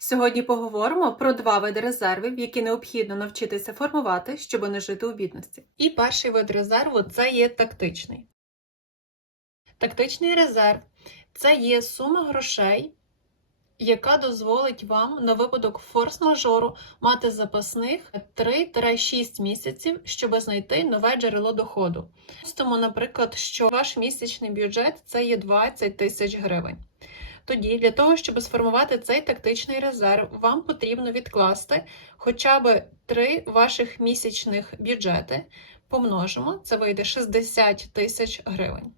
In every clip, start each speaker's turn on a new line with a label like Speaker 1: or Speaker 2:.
Speaker 1: Сьогодні поговоримо про два види резервів, які необхідно навчитися формувати, щоб не жити у бідності. І перший вид резерву це є тактичний. Тактичний резерв це є сума грошей, яка дозволить вам на випадок форс-мажору мати запасних 3-6 місяців, щоб знайти нове джерело доходу. Пустимо, наприклад, що ваш місячний бюджет це є 20 тисяч гривень. Тоді, для того, щоб сформувати цей тактичний резерв, вам потрібно відкласти хоча б три ваших місячних бюджети. Помножимо, це вийде 60 тисяч гривень.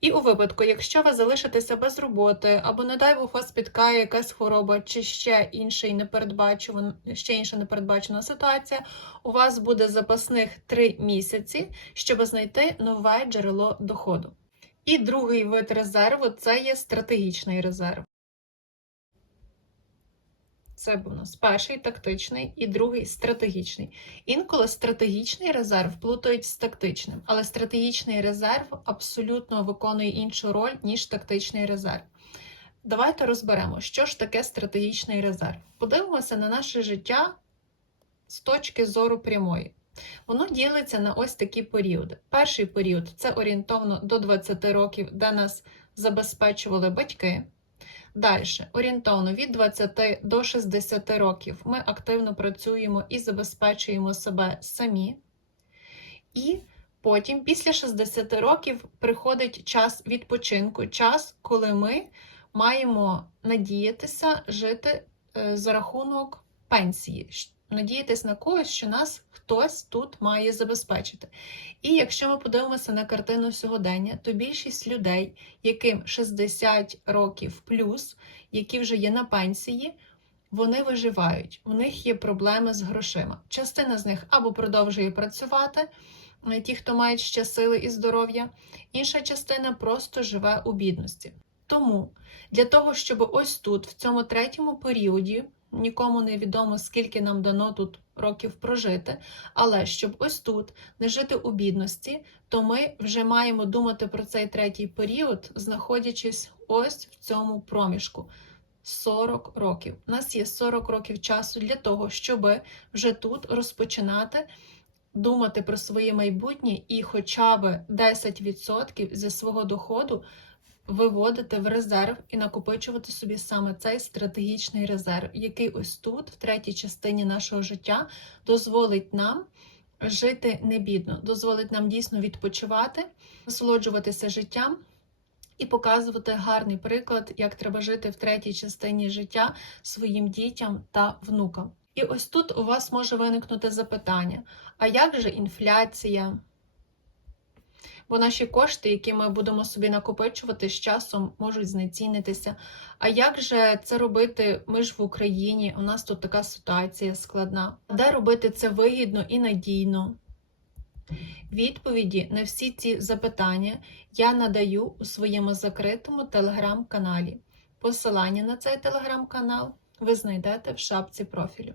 Speaker 1: І у випадку, якщо ви залишитеся без роботи, або, не дай Бог, вас спіткає якась хвороба, чи ще, інший непередбачуван, ще інша непередбачена ситуація, у вас буде запасних 3 місяці, щоб знайти нове джерело доходу. І другий вид резерву це є стратегічний резерв. Це був у нас перший тактичний і другий стратегічний. Інколи стратегічний резерв плутають з тактичним, але стратегічний резерв абсолютно виконує іншу роль, ніж тактичний резерв. Давайте розберемо, що ж таке стратегічний резерв. Подивимося на наше життя з точки зору прямої. Воно ділиться на ось такі періоди. Перший період це орієнтовно до 20 років, де нас забезпечували батьки. Далі, орієнтовно від 20 до 60 років ми активно працюємо і забезпечуємо себе самі. І потім, після 60 років, приходить час відпочинку, час, коли ми маємо надіятися жити е, за рахунок пенсії, надіятися на когось, що нас хтось тут має забезпечити. І якщо ми подивимося на картину сьогодення, то більшість людей, яким 60 років плюс, які вже є на пенсії, вони виживають. У них є проблеми з грошима. Частина з них або продовжує працювати, е, ті, хто мають ще сили і здоров'я, інша частина просто живе у бідності. Тому для того, щоб ось тут, в цьому третьому періоді, нікому не відомо, скільки нам дано тут років прожити, але щоб ось тут не жити у бідності, то ми вже маємо думати про цей третій період, знаходячись ось в цьому проміжку. 40 років. У нас є 40 років часу для того, щоб вже тут розпочинати думати про своє майбутнє і хоча б 10% зі свого доходу виводити в резерв і накопичувати собі саме цей стратегічний резерв, який ось тут, в третій частині нашого життя, дозволить нам жити не бідно, дозволить нам дійсно відпочивати, насолоджуватися життям. І показувати гарний приклад, як треба жити в третій частині життя своїм дітям та внукам. І ось тут у вас може виникнути запитання: а як же інфляція? Бо наші кошти, які ми будемо собі накопичувати з часом, можуть знецінитися. А як же це робити? Ми ж в Україні, у нас тут така ситуація складна. Де робити це вигідно і надійно? Відповіді на всі ці запитання я надаю у своєму закритому телеграм-каналі. Посилання на цей телеграм-канал ви знайдете в шапці профілю.